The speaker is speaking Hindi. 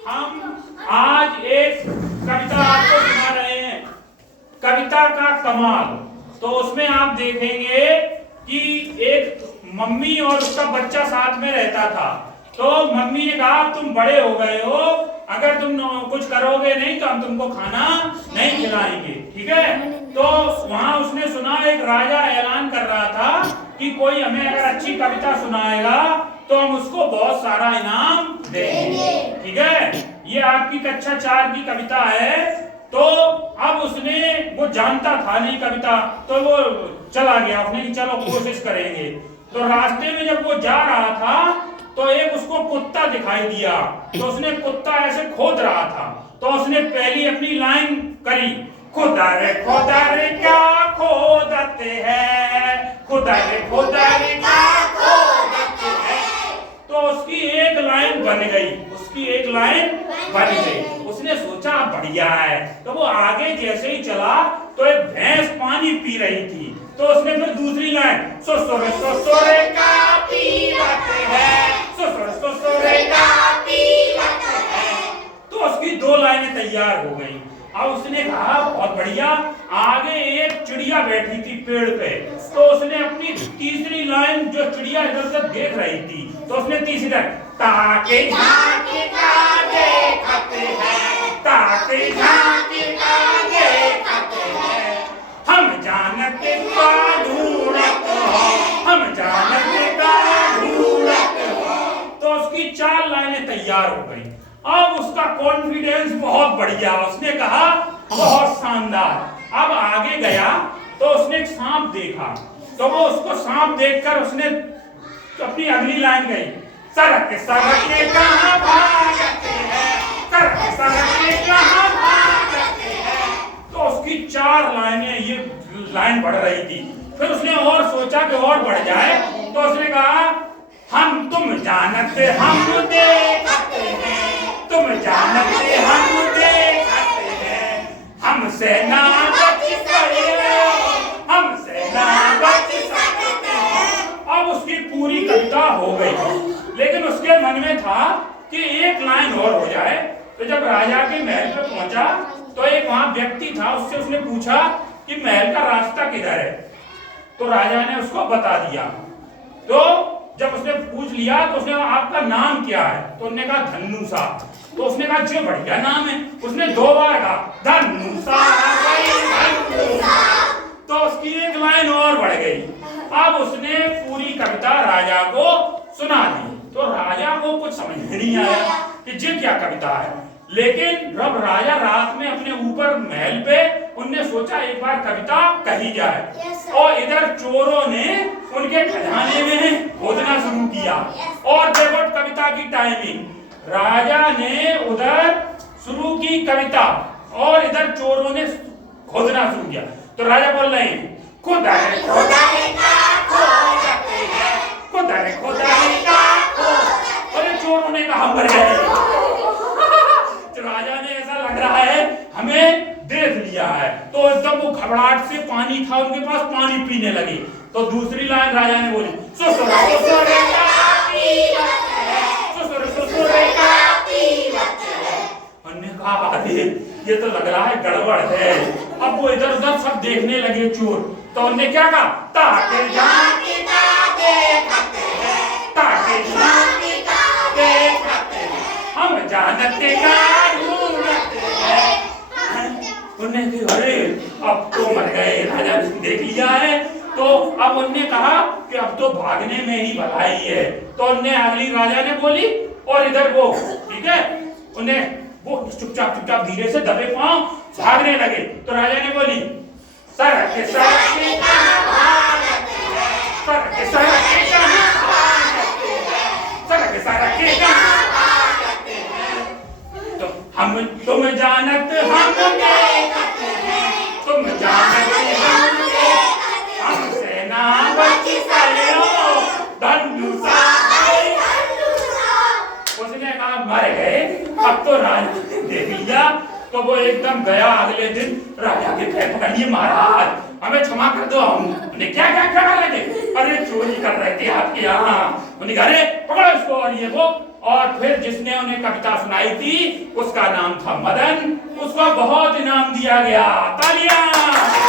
हम आज एक कविता आपको सुना रहे हैं, कविता का कमाल। तो उसमें आप देखेंगे कि एक मम्मी और उसका बच्चा साथ में रहता था। तो मम्मी ने कहा तुम बड़े हो गए हो, अगर तुम कुछ करोगे नहीं तो हम तुमको खाना नहीं खिलाएंगे, ठीक है। तो वहां उसने सुना एक राजा ऐलान कर रहा था कि कोई हमें अगर अच्छी कविता सुनाएगा तो हम उसको बहुत सारा इनाम देंगे, ठीक है। ये आपकी कक्षा 4 की कविता है। तो अब उसने, वो जानता था नहीं कविता, तो वो चला गया, उसने कि चलो कोशिश करेंगे। तो रास्ते में जब वो जा रहा था तो एक उसको कुत्ता दिखाई दिया। तो उसने, कुत्ता ऐसे खोद रहा था, तो उसने पहली अपनी लाइन करी, खुदा रे क्या खोदते हैं, खुदा रे क्या खोदते हैं। तो उसकी एक लाइन बन गई, उसकी एक लाइन बन गई। उसने सोचा बढ़िया है। तो वो आगे जैसे ही चला तो एक भैंस पानी पी रही थी। तो उसने फिर दूसरी लाइन, सोसोरे का पीवते हैं, सोसोरे का पीवते हैं। तो उसकी 2 लाइनें तैयार हो गई। अब उसने कहा बहुत बढ़िया। आगे एक चिड़िया बैठी थी पेड़ पे, तो उसने अपनी तीसरी लाइन, जो चिड़िया इधर से देख रही थी, तो उसने तीसरी लाइन, ताके झांकी का देखते हैं, ताके झांकी का देखते हैं, हम जानते का ढूंढत हो, हम जानते का ढूंढत हो। तो उसकी 4 लाइनें तैयार हो गई। अब उसका कॉन्फिडेंस बहुत बढ़ गया। उसने कहा बहुत शानदार। अब आगे गया तो उसने एक सांप देखा। तो वो उसको सांप देखकर उसने अपनी अगली लाइन गई, सड़क के कहां भागते हैं, सड़क के कहां भागते हैं। तो उसकी 4 लाइनें, ये लाइन बढ़ रही थी। फिर उसने और सोचा कि और बढ़ जाए, तो उसने कहा हम तुम जानते हम देखते हैं, तुम जानते हम देखते हैं, हमसे ना बच सकते, हमसे ना बच सकते हैं। अब उसकी पूरी कविता हो गई, लेकिन उसके मन में था कि एक लाइन और हो जाए। तो जब राजा के महल पे पहुंचा तो एक वहां व्यक्ति था, उससे उसने पूछा कि महल का रास्ता किधर है। तो राजा ने उसको बता दिया। तो जब उसने पूछ लिया तो उसने, आपका नाम क्या है? तो उसने कहा धन्नूसा। तो उसने कहा जो बढ़िया नाम है। उसने 2 बार कहा धन्नूसा। तो उसकी एक लाइन और बढ़ गई। अब उसने पूरी कविता राजा को सुना दी। तो राजा को कुछ समझ में नहीं आया कि ये क्या कविता है। लेकिन जब राजा रात में अपने ऊपर महल पे, उनने सोचा एक बार कविता कही जाए। और इधर चोरों ने उनके खजाने में खोदना शुरू किया। और देखो कविता की टाइमिंग, राजा ने उधर शुरू की कविता और इधर चोरों ने खोदना शुरू किया। तो राजा बोल रहे हैं, खुदा रे का खोदते हैं, खुदा रे का खोदते। अरे चोरों ने कहा मर गए। राजा ने, ऐसा लग रहा है हमें देख लिया है। तो एकदम वो घबराहट से, पानी था उनके पास, पानी पीने लगे। तो दूसरी लाइन राजा ने बोली, सोसोरे का पीवते हैं, सोसोरे का पीवते हैं। उन्होंने कहा अरे ये तो लग रहा है गड़बड़ है। अब वो इधर उधर सब देखने लगे चोर। तो उन्होंने क्या कहा, ताके झांकी का देखते हैं, ताके झांकी का देखते हैं, हम जानते का ढूंढते हैं। उन्होंने कहा अरे अब तो मर गए, राजा ने देख लिया है। तो अब उन्होंने कहा कि अब तो भागने में ही भलाई है। तो उन्होंने, अगली राजा ने बोली, और इधर वो, ठीक है, उन्हें वो चुपचाप धीरे से दबे पांव भागने लगे। तो राजा ने बोली, सड़क के कहां भागते हैं, सड़क के कहां भागते हैं, सड़क के कहां भागते हैं। तो हम तुम जानते हम देखते हैं, तुम जानते हम देखते, हमसे ना बच सकते हो धन्नूसा। उसने कहा मर गए, अब तो राजा ने देख लिया। तो वो एकदम गया, अगले दिन राजा के पैर पकड़ लिए, महाराज हमें क्षमा कर दो, हमने क्या कर रहे थे? अरे चोरी कर रहे थे आपके यहाँ। उन्होंने कहा अरे पकड़ो इसको। और ये वो और फिर जिसने उन्हें कविता सुनाई थी उसका नाम था मदन, उसको बहुत इनाम दिया गया। तालियां।